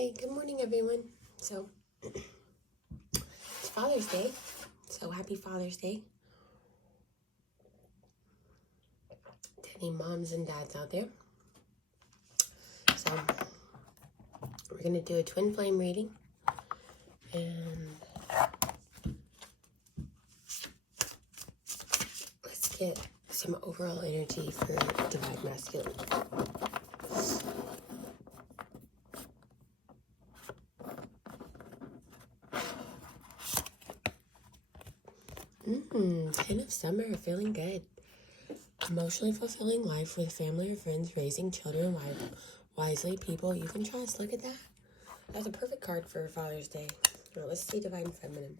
Hey, good morning, everyone. So, it's Father's Day. So, happy Father's Day to any moms and dads out there. So, we're going to do a twin flame reading. And let's get some overall energy for Divine Masculine. Kind of summer, feeling good. Emotionally fulfilling life with family or friends, raising children wisely, people you can trust. Look at that. That's a perfect card for Father's Day. Now, let's see Divine Feminine.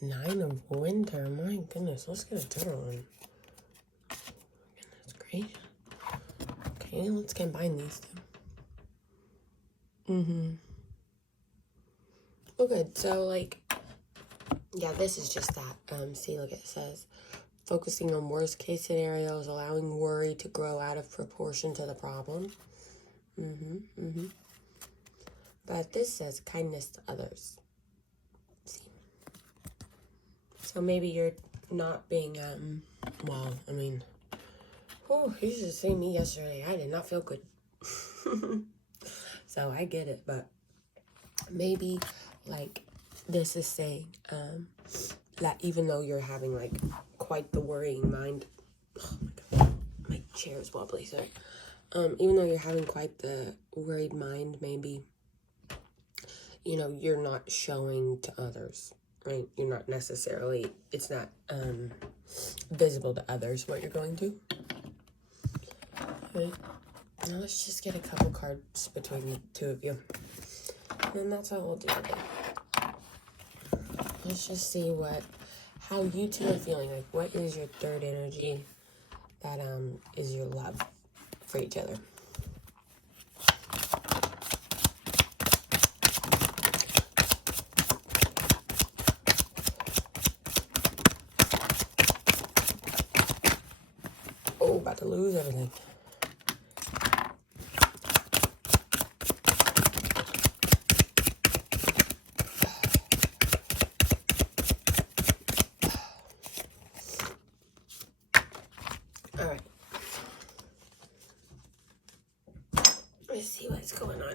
9 of Winter. My goodness, let's get a different one. That's great. Okay, let's combine these two. Oh, good. So, yeah, this is just that. See, look, it says, focusing on worst case scenarios, allowing worry to grow out of proportion to the problem. But this says kindness to others. See? So maybe you're not being, you should have seen me yesterday. I did not feel good. So I get it, but maybe, this is saying, that even though you're having, quite the worrying mind, oh my god, my chair is wobbly, sorry. Even though you're having quite the worried mind, maybe, you're not showing to others, right? You're not necessarily, it's not, visible to others what you're going to. Right? Now let's just get a couple cards between the two of you. And then that's all we'll do today. Let's just see how you two are feeling. What is your third energy that is your love for each other? Oh, about to lose everything. All right. Let's see what's going on.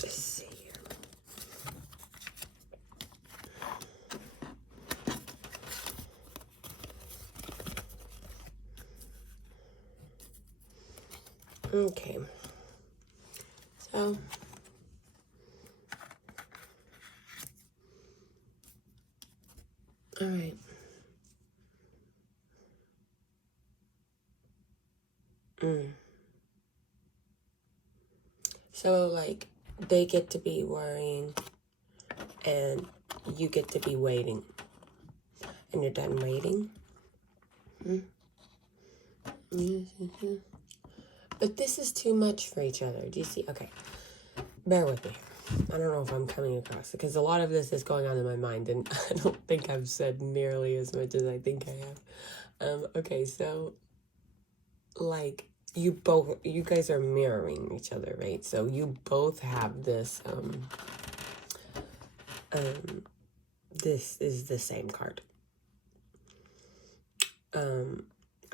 Let's see here. Okay. So, all right. So, they get to be worrying and you get to be waiting. And you're done waiting. But this is too much for each other. Do you see? Okay. Bear with me. I don't know if I'm coming across it, because a lot of this is going on in my mind, and I don't think I've said nearly as much as I think I have. Okay, so, you guys are mirroring each other, right? So you both have this, this is the same card.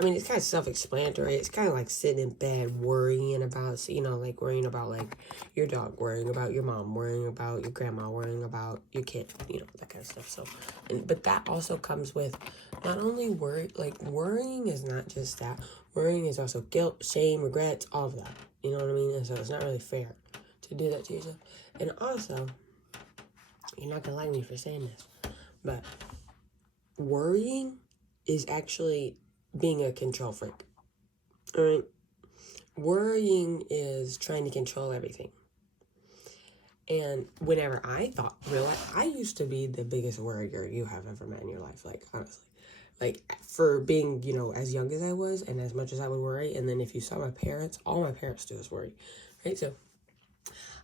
It's kind of self-explanatory. It's kind of like sitting in bed worrying about, worrying about, your dog, worrying about your mom, worrying about your grandma, worrying about your kid, that kind of stuff. So, but that also comes with not only worrying is not just that. Worrying is also guilt, shame, regrets, all of that. You know what I mean? And so it's not really fair to do that to yourself. And also, you're not going to like me for saying this, but worrying is actually being a control freak. All right? Worrying is trying to control everything. And whenever I used to be the biggest worrier you have ever met in your life, honestly. Like, for being, you know, as young as I was and as much as I would worry. And then if you saw my parents, all my parents do is worry, right? So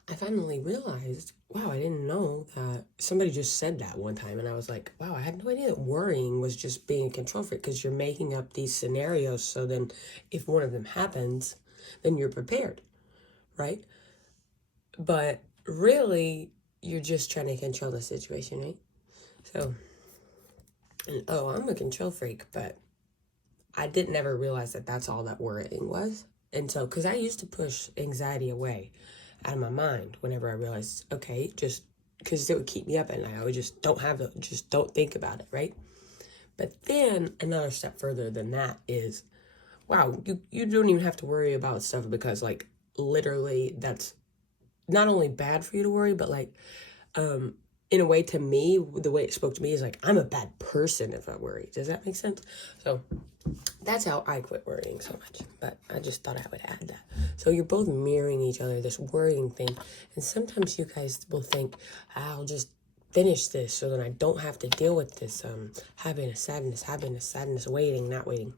I finally realized, wow, I didn't know that somebody just said that one time. And I was like, wow, I had no idea that worrying was just being a control freak, because you're making up these scenarios. So then if one of them happens, then you're prepared, right? But really, you're just trying to control the situation, right? So, and oh, I'm a control freak, but I didn't ever realize that that's all that worrying was. And so, because I used to push anxiety away out of my mind whenever I realized, okay, just because it would keep me up at night. I would just don't think about it, right? But then another step further than that is, wow, you don't even have to worry about stuff, because like literally that's not only bad for you to worry, but like in a way, to me, the way it spoke to me is like, I'm a bad person if I worry. Does that make sense? So that's how I quit worrying so much. But I just thought I would add that. So you're both mirroring each other, this worrying thing. And sometimes you guys will think, I'll just finish this so that I don't have to deal with this happiness, sadness, waiting, not waiting.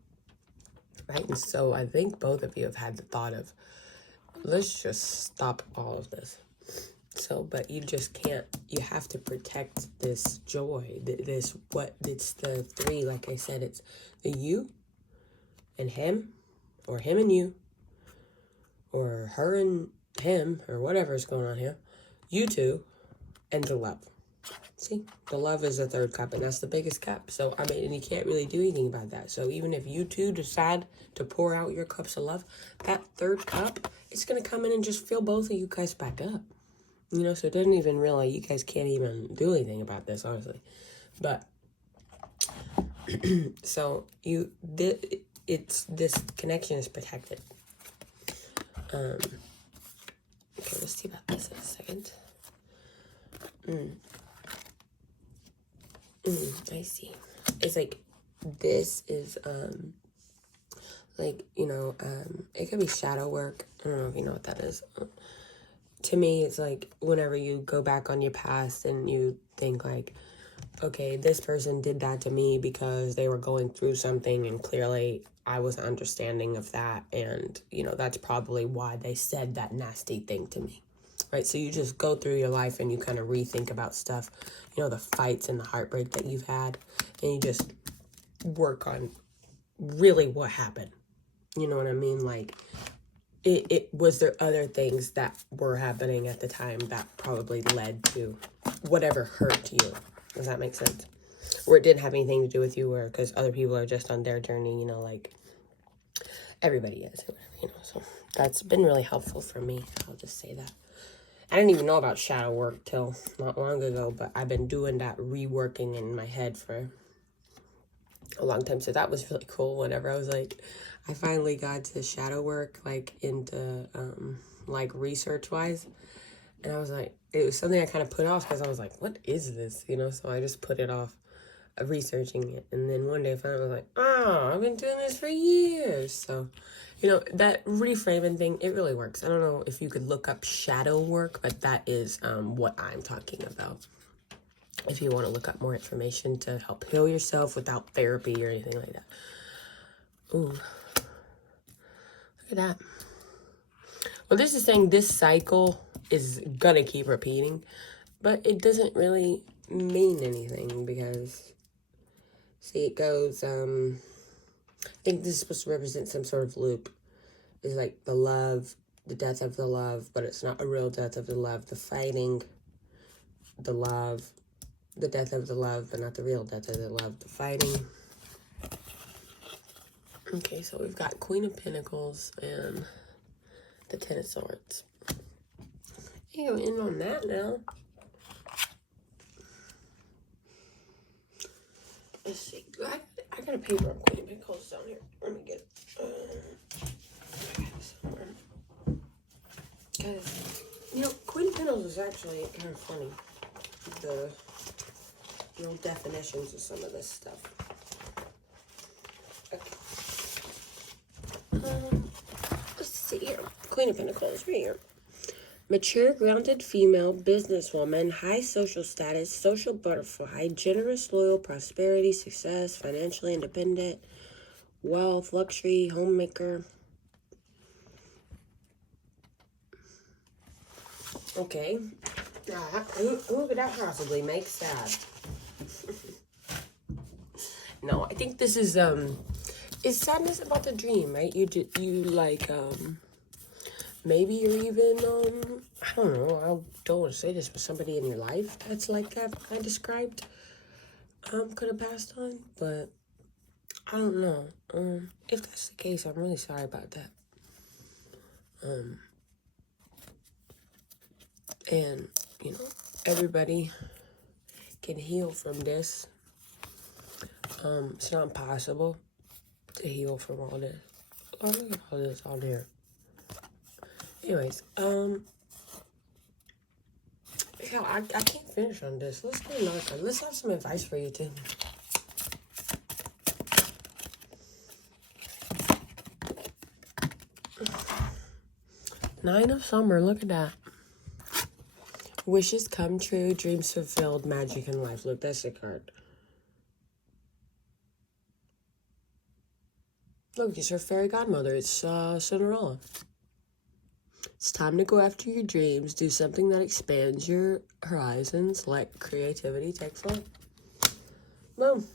Right? And so I think both of you have had the thought of, let's just stop all of this. So, but you just can't, you have to protect this joy, it's the three, like I said, it's the you and him, or him and you, or her and him, or whatever's going on here, you two, and the love. See, the love is the third cup, and that's the biggest cup. So, I mean, and you can't really do anything about that. So even if you two decide to pour out your cups of love, that third cup, it's going to come in and just fill both of you guys back up. You know, so it doesn't even really, you guys can't even do anything about this, honestly. But, so this connection is protected. Okay, let's see about this in a second. I see. It's like, this is, like, you know, it could be shadow work. I don't know if you know what that is. To me, it's like whenever you go back on your past and you think like, okay, this person did that to me because they were going through something, and clearly I was understanding of that, and, you know, that's probably why they said that nasty thing to me, right? So you just go through your life and you kind of rethink about stuff, you know, the fights and the heartbreak that you've had, and you just work on really what happened. You know what I mean? Like, it was there other things that were happening at the time that probably led to whatever hurt you. Does that make sense? Or it didn't have anything to do with you, or because other people are just on their journey, you know, like everybody is, you know. So that's been really helpful for me. I'll just say that. I didn't even know about shadow work till not long ago, but I've been doing that reworking in my head for a long time. So that was really cool. Whenever I was like, I finally got to shadow work, like into like research wise, and I was like, it was something I kind of put off because I was like, what is this, you know? So I just put it off, researching it. And then one day I finally was like, oh, I've been doing this for years. So, you know, that reframing thing, it really works. I don't know if you could look up shadow work, but that is what I'm talking about. If you want to look up more information to help heal yourself without therapy or anything like that. Ooh. Look at that. Well, this is saying this cycle is gonna keep repeating, but it doesn't really mean anything because, see, it goes, I think this is supposed to represent some sort of loop. It's like the love, the death of the love, but it's not a real death of the love. The fighting, the love, the death of the love, but not the real death of the love. The fighting. Okay, so we've got Queen of Pentacles and the Ten of Swords. You go in on that now. Let's see. I got a paper on Queen of Pentacles down here. Let me get it. I got it somewhere. Because, you know, Queen of Pentacles is actually kind of funny. The, you know, definitions of some of this stuff. Okay. Let's see here. Queen of Pentacles right here. Mature, grounded female, businesswoman, high social status, social butterfly, generous, loyal, prosperity, success, financially independent, wealth, luxury, homemaker. Okay. Who could that possibly make sad? No, I think this is sadness about the dream, right? You like maybe you're even I don't know, I don't want to say this, but somebody in your life that's like that I described could have passed on, but I don't know. If that's the case, I'm really sorry about that. And you know, everybody can heal from this. It's not possible to heal from all this. Oh, look at all this on here. Anyways, yeah, I can't finish on this. Let's do another card. Let's have some advice for you too. Nine of Summer, look at that. Wishes come true, dreams fulfilled, magic in life. Look, that's the card. Look, it's her fairy godmother. It's Cinderella. It's time to go after your dreams. Do something that expands your horizons. Let creativity take flight. Boom.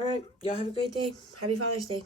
All right. Y'all have a great day. Happy Father's Day.